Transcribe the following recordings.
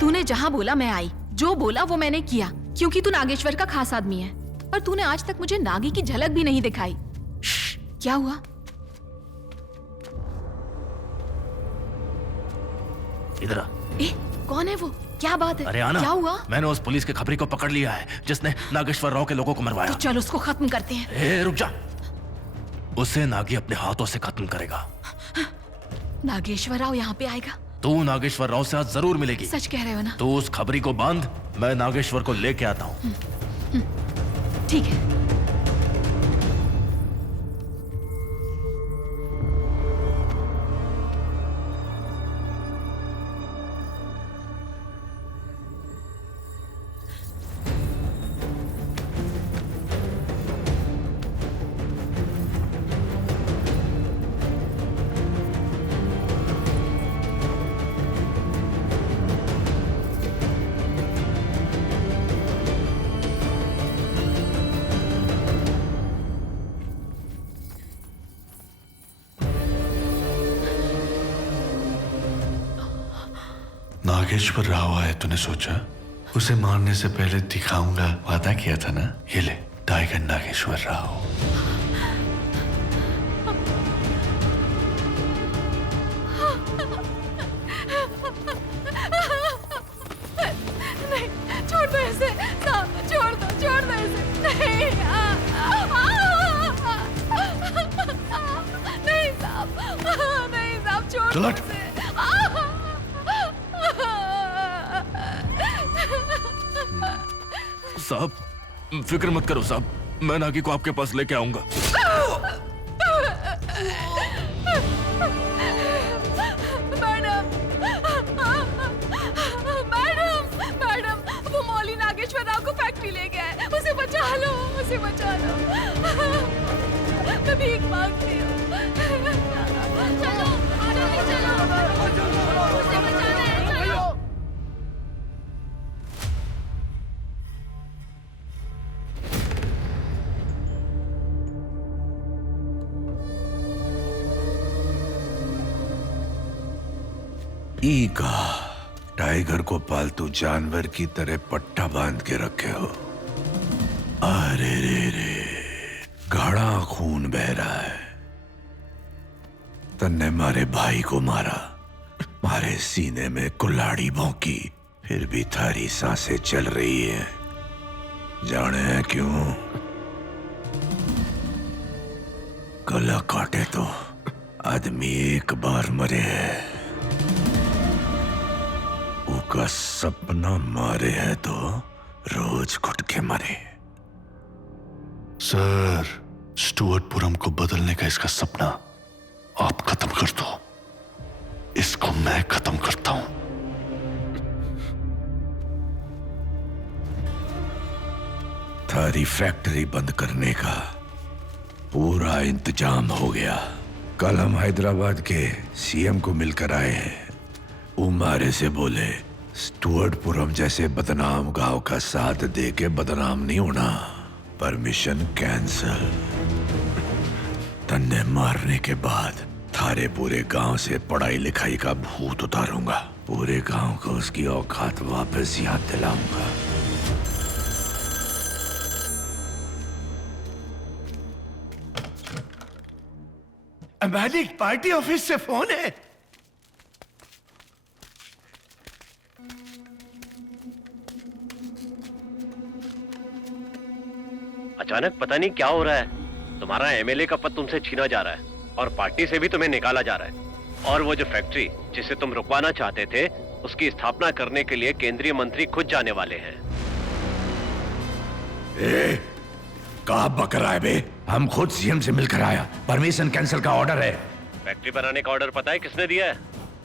तूने जहाँ बोला मैं आई, जो बोला वो मैंने किया, क्योंकि तू नागेश्वर का खास आदमी है। पर तूने आज तक मुझे नागी की झलक भी नहीं दिखाई। क्या हुआ? इधर आ। कौन है वो? क्या बात है? अरे आना। क्या हुआ? मैंने उस पुलिस के खबरी को पकड़ लिया है जिसने नागेश्वर राव के लोगों को मरवाया। तो चल उसको खत्म करते हैं। रुक जा, उसे नागी अपने हाथों से खत्म करेगा। नागेश्वर राव यहाँ पे आएगा? तू नागेश्वर राव से आज जरूर मिलेगी। सच कह रहे हो ना? तू उस खबरी को बांध, मैं नागेश्वर को लेके आता हूँ। ठीक है। नागेश्वर राव आए, तूने सोचा? उसे मारने से पहले दिखाऊंगा, वादा किया था ना। ये ले, टाइगर नागेश्वर राव। नहीं, छोड़ दो इसे। छोड़ दो इसे। नहीं, नहीं साहब, छोड़ दो इसे। साहब, फिक्र मत करो साहब, मैं नागी को आपके पास लेके आऊंगा। मैडम, वो मौली नागेश्वर राव को फैक्ट्री ले गया है। उसे बचा लो। मैं भीख मांगती हूँ। चलो, उसे बचाना है, चलो। ईका, टाइगर को पालतू जानवर की तरह पट्टा बांध के रखे हो। अरे रे, गाढ़ा खून बह रहा है। तन्ने मारे भाई को मारा, मारे सीने में कुल्हाड़ी भौंकी, फिर भी थारी सांसें चल रही है। जाने हैं क्यों? गला काटे तो आदमी एक बार मरे है, का सपना मारे है तो रोज घुट के मरे। सर, स्टुअर्टपुरम को बदलने का इसका सपना आप खत्म कर दो, इसको मैं खत्म करता हूं। थारी फैक्ट्री बंद करने का पूरा इंतजाम हो गया। कल हम हैदराबाद के सीएम को मिलकर आए हैं। उमारे से बोले स्टुअर्टपुरम जैसे बदनाम गांव का साथ दे के बदनाम नहीं होना। Permission cancel. तन्ने मारने के बाद थारे पूरे गांव से पढ़ाई लिखाई का भूत उतारूंगा। पूरे गांव को उसकी औकात वापस याद दिलाऊंगा। मालिक, पार्टी ऑफिस से फोन है। अचानक पता नहीं क्या हो रहा है। तुम्हारा एमएलए का पद तुमसे छीना जा रहा है और पार्टी से भी तुम्हें निकाला जा रहा है। और वो जो फैक्ट्री जिसे तुम रुकवाना चाहते थे, उसकी स्थापना करने के लिए केंद्रीय मंत्री खुद जाने वाले हैं। कहा बक रहा है बे? हम खुद सीएम से मिलकर आया। परमिशन कैंसिल का ऑर्डर है। फैक्ट्री बनाने का ऑर्डर पता है किसने दिया है?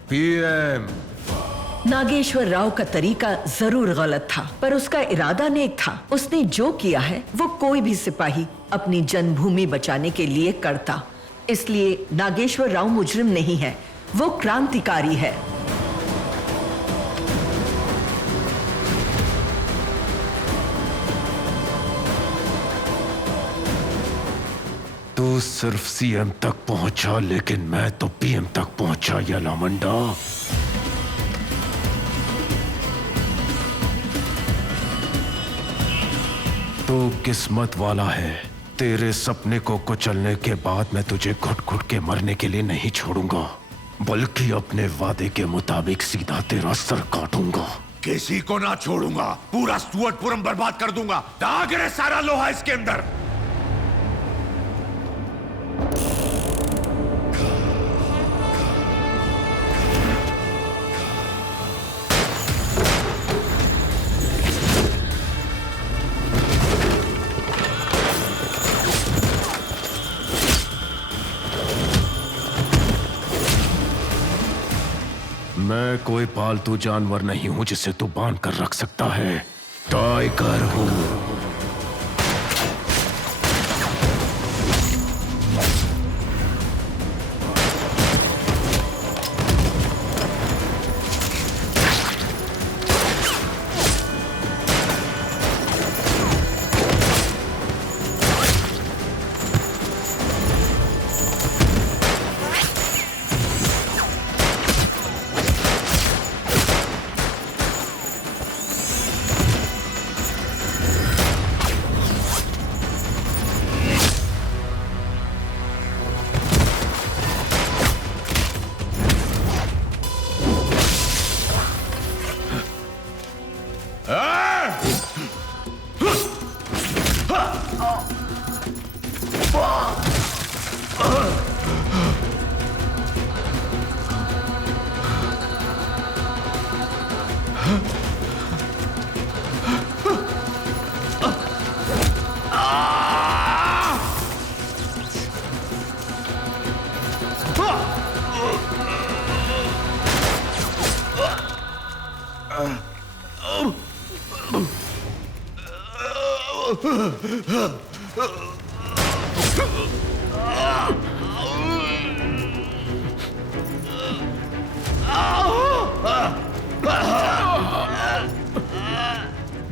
पीएम। नागेश्वर राव का तरीका जरूर गलत था, पर उसका इरादा नेक था। उसने जो किया है वो कोई भी सिपाही अपनी जन्मभूमि बचाने के लिए करता। इसलिए नागेश्वर राव मुजरिम नहीं है, वो क्रांतिकारी है। तू सिर्फ सीएम तक पहुंचा, लेकिन मैं तो पीएम तक पहुंचा। यलामंडा, तू किस्मत वाला है। तेरे सपने को कुचलने के बाद मैं तुझे घुट घुट के मरने के लिए नहीं छोड़ूंगा, बल्कि अपने वादे के मुताबिक सीधा तेरा सर काटूंगा। किसी को ना छोड़ूंगा, पूरा स्टुअर्टपुरम बर्बाद कर दूंगा। दाग रे सारा लोहा इसके अंदर। मैं कोई पालतू जानवर नहीं हूं जिसे तू बांध कर रख सकता है। टाइगर हूं।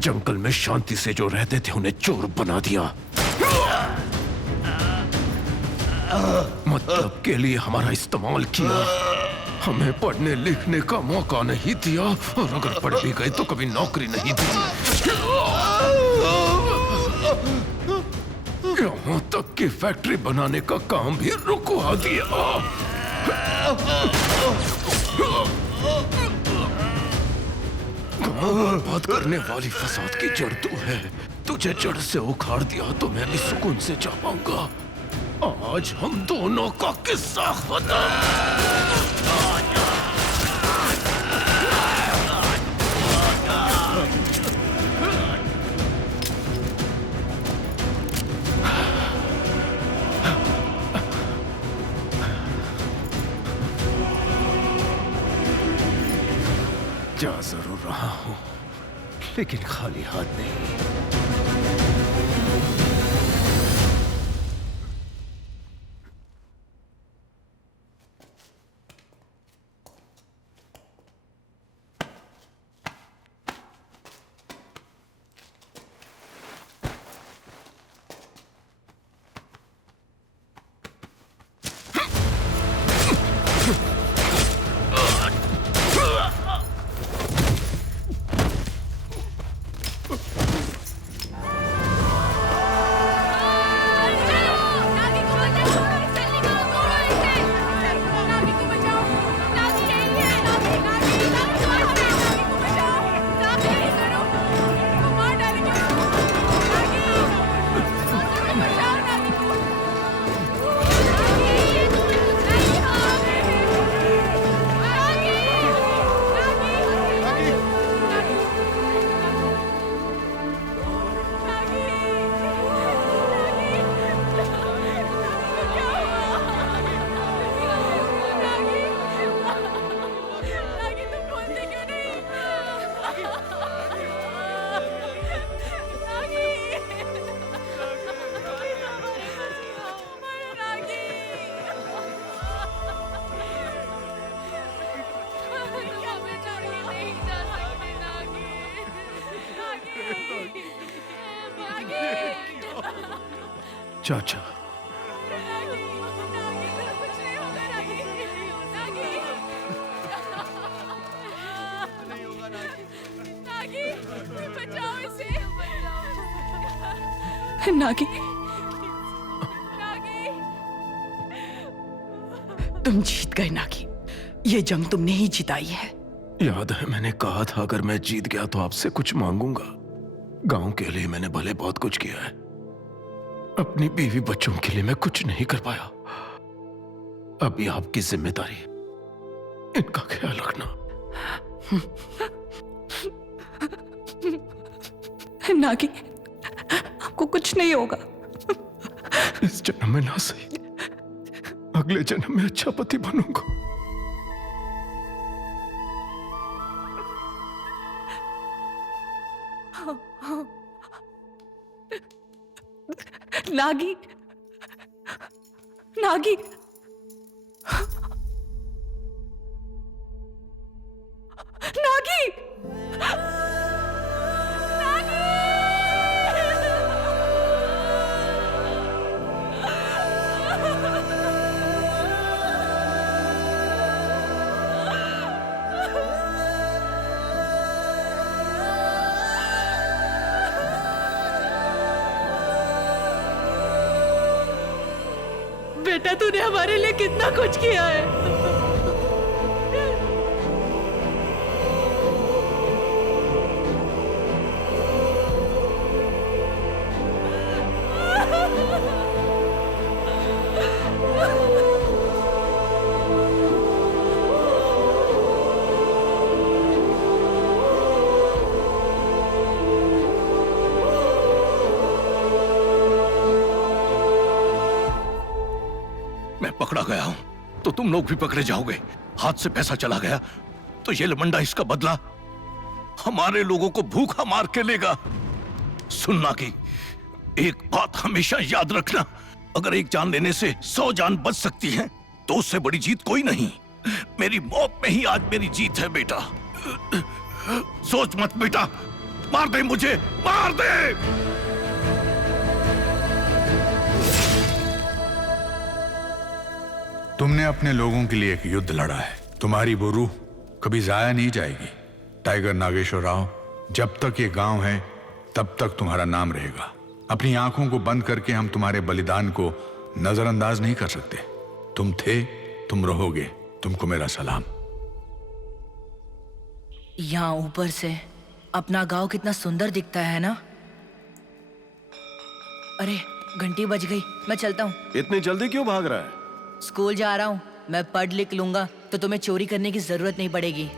जंगल में शांति से जो रहते थे उन्हें चोर बना दिया। मतलब के लिए हमारा इस्तेमाल किया, हमें पढ़ने लिखने का मौका नहीं दिया, और अगर पढ़ भी गए तो कभी नौकरी नहीं दी। यहाँ तक कि फैक्ट्री बनाने का काम भी रुकवा दिया। बर्बाद करने वाली फसाद की जड़ तू है। तुझे जड़ से उखाड़ दिया तो मैं भी सुकून से जा पाऊंगा। आज हम दोनों का किस्सा खत्म। जा जरूर रहा हूं, लेकिन खाली हाथ नहीं। चाचा, नागी, तुम जीत गए नागी। ये जंग तुमने ही जिताई है। याद है मैंने कहा था अगर मैं जीत गया तो आपसे कुछ मांगूंगा। गांव के लिए मैंने भले बहुत कुछ किया है, अपनी बीवी बच्चों के लिए मैं कुछ नहीं कर पाया। अभी आपकी जिम्मेदारी है, इनका ख्याल रखना। नागी, आपको कुछ नहीं होगा। इस जन्म में ना सही, अगले जन्म में अच्छा पति बनूंगा। नागी, नागी, नागी, बेटा तूने हमारे लिए कितना कुछ किया है। मैं पकड़ा गया हूं तो तुम लोग भी पकड़े जाओगे। हाथ से पैसा चला गया तो ये लमंडा इसका बदला हमारे लोगों को भूखा मार के लेगा। सुनना की एक बात हमेशा याद रखना, अगर एक जान लेने से 100 जान बच सकती है तो उससे बड़ी जीत कोई नहीं। मेरी मौत में ही आज मेरी जीत है बेटा। सोच मत बेटा, मार दे मुझे, मार दे। तुमने अपने लोगों के लिए एक युद्ध लड़ा है, तुम्हारी वो रूह कभी जाया नहीं जाएगी। टाइगर नागेश्वर राव, जब तक ये गांव है तब तक तुम्हारा नाम रहेगा। अपनी आंखों को बंद करके हम तुम्हारे बलिदान को नजरअंदाज नहीं कर सकते। तुम थे, तुम रहोगे। तुमको मेरा सलाम। यहाँ ऊपर से अपना गांव कितना सुंदर दिखता है ना। अरे घंटी बज गई, मैं चलता हूँ। इतनी जल्दी क्यों भाग रहा है? स्कूल जा रहा हूँ, मैं पढ़ लिख लूंगा तो तुम्हें चोरी करने की जरूरत नहीं पड़ेगी।